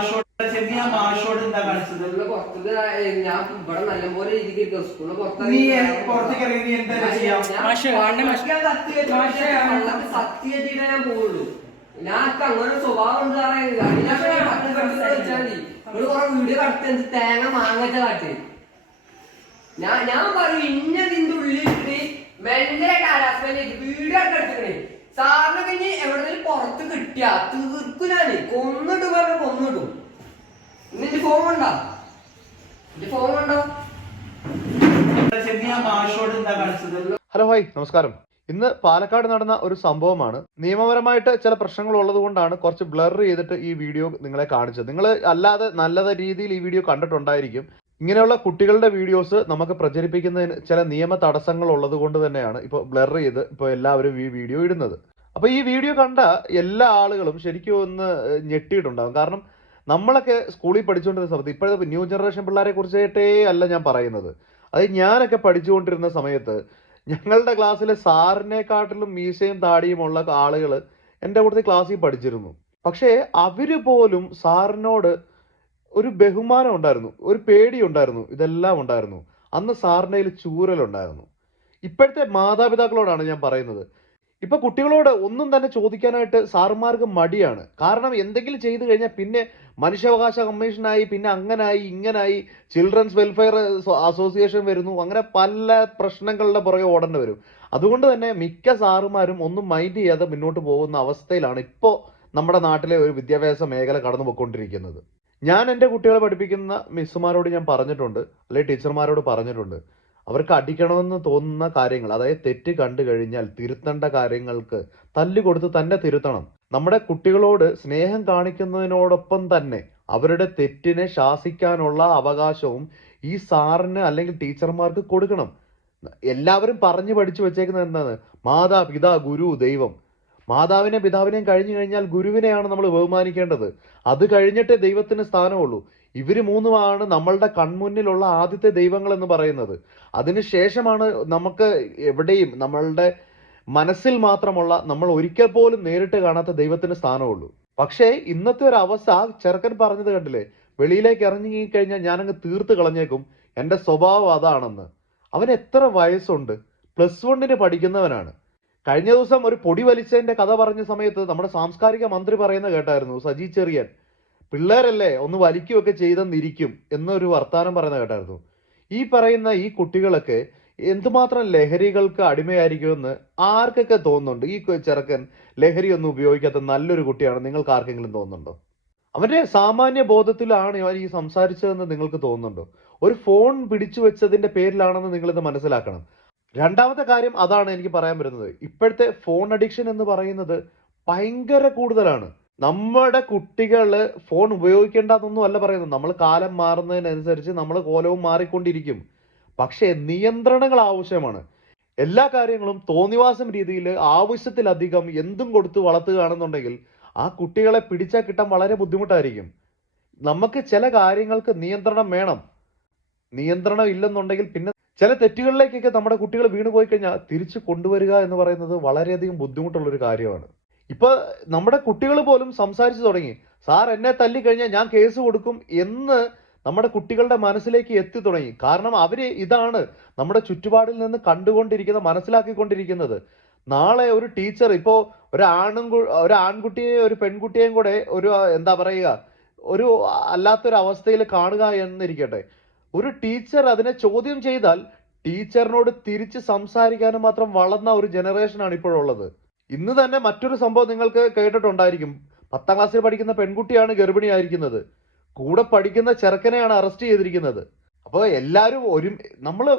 മാഷോട് എന്താ കാണിച്ചത്? പുറത്തത് ഞാൻ ഇവിടെ നല്ലപോലെ രീതിക്ക് സ്കൂളിൽ നീ പുറത്തേക്ക് ഇറങ്ങി നീ എന്താ ചെയ്യാം? സത്യം ചെയ്തിട്ടേ ഞാൻ പോവുള്ളൂ. ഞാൻ അങ്ങനെ സ്വഭാവം ഉണ്ട് നിങ്ങൾ കുറെ വീഡിയോ കടത്തി തേങ്ങ മാങ്ങച്ച കാട്ടി ഞാൻ പറയും ഇന്നതിന്റെ ഉള്ളിലിട്ട് മെന്റലായിട്ട് ഹരാസ്മെന്റ് വീഡിയോ ഒക്കെ എടുത്തിക്കണേ. സാറിന് കഴിഞ്ഞ് എവിടെങ്കിലും പുറത്ത് കിട്ടിയാ തീർക്കും ഞാന് കൊന്നിട്ട് പറഞ്ഞ കൊന്നിട്ടും. ഇന്ന് ഫോൺ കണ്ടോ? ഫോൺ കണ്ടോ? മാഷോട് എന്താ കാണിച്ചത്? ഹലോ ഹായ് നമസ്കാരം. ഇന്ന് പാലക്കാട് നടന്ന ഒരു സംഭവമാണ്. നിയമപരമായിട്ട് ചില പ്രശ്നങ്ങൾ ഉള്ളത് കൊണ്ടാണ് കുറച്ച് ബ്ലർ ചെയ്തിട്ട് ഈ വീഡിയോ നിങ്ങളെ കാണിച്ചത്. നിങ്ങൾ അല്ലാതെ നല്ല രീതിയിൽ ഈ വീഡിയോ കണ്ടിട്ടുണ്ടായിരിക്കും. ഇങ്ങനെയുള്ള കുട്ടികളുടെ വീഡിയോസ് നമുക്ക് പ്രചരിപ്പിക്കുന്നതിന് ചില നിയമ തടസ്സങ്ങൾ ഉള്ളത് കൊണ്ട് തന്നെയാണ് ഇപ്പോൾ ബ്ലർ ചെയ്ത് ഇപ്പോൾ എല്ലാവരും ഈ വീഡിയോ ഇടുന്നത്. അപ്പോൾ ഈ വീഡിയോ കണ്ട എല്ലാ ആളുകളും ശരിക്കും ഒന്ന് ഞെട്ടിയിട്ടുണ്ടാകും. കാരണം നമ്മളൊക്കെ സ്കൂളിൽ പഠിച്ചുകൊണ്ടിരുന്ന സമയത്ത്, ഇപ്പോഴത്തെ ന്യൂ ജനറേഷൻ പിള്ളേരെ കുറിച്ചിട്ടേ അല്ല ഞാൻ പറയുന്നത്. അത് ഞാനൊക്കെ പഠിച്ചുകൊണ്ടിരുന്ന സമയത്ത് ഞങ്ങളുടെ ക്ലാസ്സിലെ സാറിനെക്കാട്ടിലും മീശയും താടിയുമുള്ള ആളുകൾ എൻ്റെ കൂട്ടത്തിൽ ക്ലാസ്സിൽ പഠിച്ചിരുന്നു. പക്ഷേ അവർ പോലും സാറിനോട് ഒരു ബഹുമാനം ഉണ്ടായിരുന്നു, ഒരു പേടി ഉണ്ടായിരുന്നു, ഇതെല്ലാം ഉണ്ടായിരുന്നു. അന്ന് സാറിൻ്റെ കയ്യിൽ ചൂരലുണ്ടായിരുന്നു. ഇപ്പോഴത്തെ മാതാപിതാക്കളോടാണ് ഞാൻ പറയുന്നത്. ഇപ്പൊ കുട്ടികളോട് ഒന്നും തന്നെ ചോദിക്കാനായിട്ട് സാറുമാർക്ക് മടിയാണ്. കാരണം എന്തെങ്കിലും ചെയ്തു കഴിഞ്ഞാൽ പിന്നെ മനുഷ്യാവകാശ കമ്മീഷനായി, പിന്നെ അങ്ങനായി ഇങ്ങനായി, ചിൽഡ്രൻസ് വെൽഫെയർ അസോസിയേഷൻ വരുന്നു, അങ്ങനെ പല പ്രശ്നങ്ങളുടെ പുറകെ ഓടേണ്ടി വരും. അതുകൊണ്ട് തന്നെ മിക്ക സാറുമാരും ഒന്നും മൈൻഡ് ചെയ്യാതെ മുന്നോട്ട് പോകുന്ന അവസ്ഥയിലാണ് ഇപ്പോൾ നമ്മുടെ നാട്ടിലെ ഒരു വിദ്യാഭ്യാസ മേഖല കടന്നു പോയിക്കൊണ്ടിരിക്കുന്നത്. ഞാൻ എൻ്റെ കുട്ടികളെ പഠിപ്പിക്കുന്ന മിസ്സുമാരോട് ഞാൻ പറഞ്ഞിട്ടുണ്ട്, അല്ലെങ്കിൽ ടീച്ചർമാരോട് പറഞ്ഞിട്ടുണ്ട്, അവർക്ക് അടിക്കണമെന്ന് തോന്നുന്ന കാര്യങ്ങൾ, അതായത് തെറ്റ് കണ്ടു കഴിഞ്ഞാൽ തിരുത്തേണ്ട കാര്യങ്ങൾക്ക് തല്ലുകൊടുത്ത് തന്നെ തിരുത്തണം. നമ്മുടെ കുട്ടികളോട് സ്നേഹം കാണിക്കുന്നതിനോടൊപ്പം തന്നെ അവരുടെ തെറ്റിനെ ശാസിക്കാനുള്ള അവകാശവും ഈ സാറിന് അല്ലെങ്കിൽ ടീച്ചർമാർക്ക് കൊടുക്കണം. എല്ലാവരും പറഞ്ഞു പഠിച്ചു വെച്ചേക്കുന്നത് എന്താണ്? മാതാ പിതാ ഗുരു ദൈവം. മാതാവിനെ പിതാവിനെയും കഴിഞ്ഞു കഴിഞ്ഞാൽ ഗുരുവിനെയാണ് നമ്മൾ ബഹുമാനിക്കേണ്ടത്. അത് കഴിഞ്ഞിട്ടേ ദൈവത്തിന് സ്ഥാനമുള്ളൂ. ഇവര് മൂന്നുമാണ് നമ്മളുടെ കൺമുന്നിലുള്ള ആദ്യത്തെ ദൈവങ്ങൾ എന്ന് പറയുന്നത്. അതിനുശേഷമാണ് നമുക്ക് എവിടെയും നമ്മളുടെ മനസ്സിൽ മാത്രമുള്ള, നമ്മൾ ഒരിക്കൽ പോലും നേരിട്ട് കാണാത്ത ദൈവത്തിന് സ്ഥാനമുള്ളൂ. പക്ഷേ ഇന്നത്തെ ഒരു അവസ്ഥ, ചെറുക്കൻ പറഞ്ഞത് കണ്ടില്ലേ, വെളിയിലേക്ക് ഇറങ്ങി കഴിഞ്ഞാൽ ഞാനങ്ങ് തീർത്ത് കളഞ്ഞേക്കും, എൻ്റെ സ്വഭാവം അതാണെന്ന്. അവൻ എത്ര വയസ്സുണ്ട്? +1 പഠിക്കുന്നവനാണ്. കഴിഞ്ഞ ദിവസം ഒരു പൊടി വലിച്ചതിന്റെ കഥ പറഞ്ഞ സമയത്ത് നമ്മുടെ സാംസ്കാരിക മന്ത്രി പറയുന്ന കേട്ടായിരുന്നു, സജി ചെറിയാൻ, പിള്ളേരല്ലേ ഒന്ന് വലിക്കുകയൊക്കെ ചെയ്തെന്നിരിക്കും എന്നൊരു വർത്താനം പറയുന്ന കേട്ടായിരുന്നു. ഈ പറയുന്ന ഈ കുട്ടികളൊക്കെ എന്തുമാത്രം ലഹരികൾക്ക് അടിമയായിരിക്കുമെന്ന് ആർക്കൊക്കെ തോന്നുന്നുണ്ട്? ഈ ചെറുക്കൻ ലഹരി ഒന്നും ഉപയോഗിക്കാത്ത നല്ലൊരു കുട്ടിയാണ് നിങ്ങൾക്ക് ആർക്കെങ്കിലും തോന്നുന്നുണ്ടോ? അവന്റെ സാമാന്യ ബോധത്തിലാണ് അവൻ ഈ സംസാരിച്ചതെന്ന് നിങ്ങൾക്ക് തോന്നുന്നുണ്ടോ? ഒരു ഫോൺ പിടിച്ചു വെച്ചതിന്റെ പേരിലാണെന്ന് നിങ്ങളിത് മനസ്സിലാക്കണം. രണ്ടാമത്തെ കാര്യം അതാണ് എനിക്ക് പറയാൻ വരുന്നത്. ഇപ്പോഴത്തെ ഫോൺ അഡിക്ഷൻ എന്ന് പറയുന്നത് ഭയങ്കര കൂടുതലാണ്. നമ്മുടെ കുട്ടികള് ഫോൺ ഉപയോഗിക്കേണ്ടെന്നൊന്നും അല്ല പറയുന്നത്. നമ്മൾ കാലം മാറുന്നതിനനുസരിച്ച് നമ്മൾ കോലവും മാറിക്കൊണ്ടിരിക്കും. പക്ഷേ നിയന്ത്രണങ്ങൾ ആവശ്യമാണ്. എല്ലാ കാര്യങ്ങളും തോന്നിവാസം രീതിയിൽ ആവശ്യത്തിലധികം എന്തും കൊടുത്ത് വളർത്തുകയാണെന്നുണ്ടെങ്കിൽ ആ കുട്ടികളെ പിടിച്ചാൽ കിട്ടാൻ വളരെ ബുദ്ധിമുട്ടായിരിക്കും. നമുക്ക് ചില കാര്യങ്ങൾക്ക് നിയന്ത്രണം വേണം. നിയന്ത്രണം ഇല്ലെന്നുണ്ടെങ്കിൽ പിന്നെ ചില തെറ്റുകളിലേക്കൊക്കെ നമ്മുടെ കുട്ടികൾ വീണു പോയി കഴിഞ്ഞാൽ തിരിച്ചു കൊണ്ടുവരിക എന്ന് പറയുന്നത് വളരെയധികം ബുദ്ധിമുട്ടുള്ളൊരു കാര്യമാണ്. ഇപ്പൊ നമ്മുടെ കുട്ടികൾ പോലും സംസാരിച്ചു തുടങ്ങി, സാർ എന്നെ തല്ലിക്കഴിഞ്ഞാൽ ഞാൻ കേസ് കൊടുക്കും എന്ന് നമ്മുടെ കുട്ടികളുടെ മനസ്സിലേക്ക് എത്തി തുടങ്ങി. കാരണം അവര് ഇതാണ് നമ്മുടെ ചുറ്റുപാടിൽ നിന്ന് കണ്ടുകൊണ്ടിരിക്കുന്നത്, മനസ്സിലാക്കിക്കൊണ്ടിരിക്കുന്നത്. നാളെ ഒരു ടീച്ചർ ഇപ്പോ ഒരു ആൺകുട്ടിയെയും ഒരു പെൺകുട്ടിയെയും കൂടെ ഒരു എന്താ പറയുക, ഒരു അല്ലാത്തൊരു അവസ്ഥയിൽ കാണുക എന്നിരിക്കട്ടെ, ഒരു ടീച്ചർ അതിനെ ചോദ്യം ചെയ്താൽ ടീച്ചറിനോട് തിരിച്ച് സംസാരിക്കാനും മാത്രം വളർന്ന ഒരു ജനറേഷനാണ് ഇപ്പോഴുള്ളത്. ഇന്ന് തന്നെ മറ്റൊരു സംഭവം നിങ്ങൾക്ക് കേട്ടിട്ടുണ്ടായിരിക്കും. 10ാം ക്ലാസ്സിൽ പഠിക്കുന്ന പെൺകുട്ടിയാണ് ഗർഭിണിയായിരിക്കുന്നത്. കൂടെ പഠിക്കുന്ന ചെറുക്കനെയാണ് അറസ്റ്റ് ചെയ്തിരിക്കുന്നത്. അപ്പോൾ എല്ലാവരും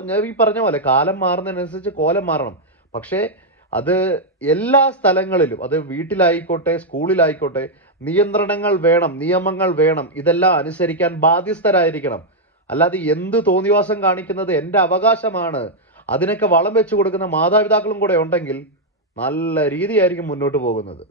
ഞാൻ ഈ പറഞ്ഞ പോലെ കാലം മാറുന്നതിനനുസരിച്ച് കോലം മാറണം. പക്ഷേ അത് എല്ലാ സ്ഥലങ്ങളിലും, അത് വീട്ടിലായിക്കോട്ടെ സ്കൂളിലായിക്കോട്ടെ, നിയന്ത്രണങ്ങൾ വേണം, നിയമങ്ങൾ വേണം. ഇതെല്ലാം അനുസരിക്കാൻ ബാധ്യസ്ഥരായിരിക്കണം. അല്ലാതെ എന്ത് തോന്നിവാസം കാണിക്കുന്നത് എൻ്റെ അവകാശമാണ്, അതിനൊക്കെ വളം വെച്ചു കൊടുക്കുന്ന മാതാപിതാക്കളും കൂടെ ഉണ്ടെങ്കിൽ നല്ല രീതിയായിരിക്കും മുന്നോട്ട് പോകുന്നത്.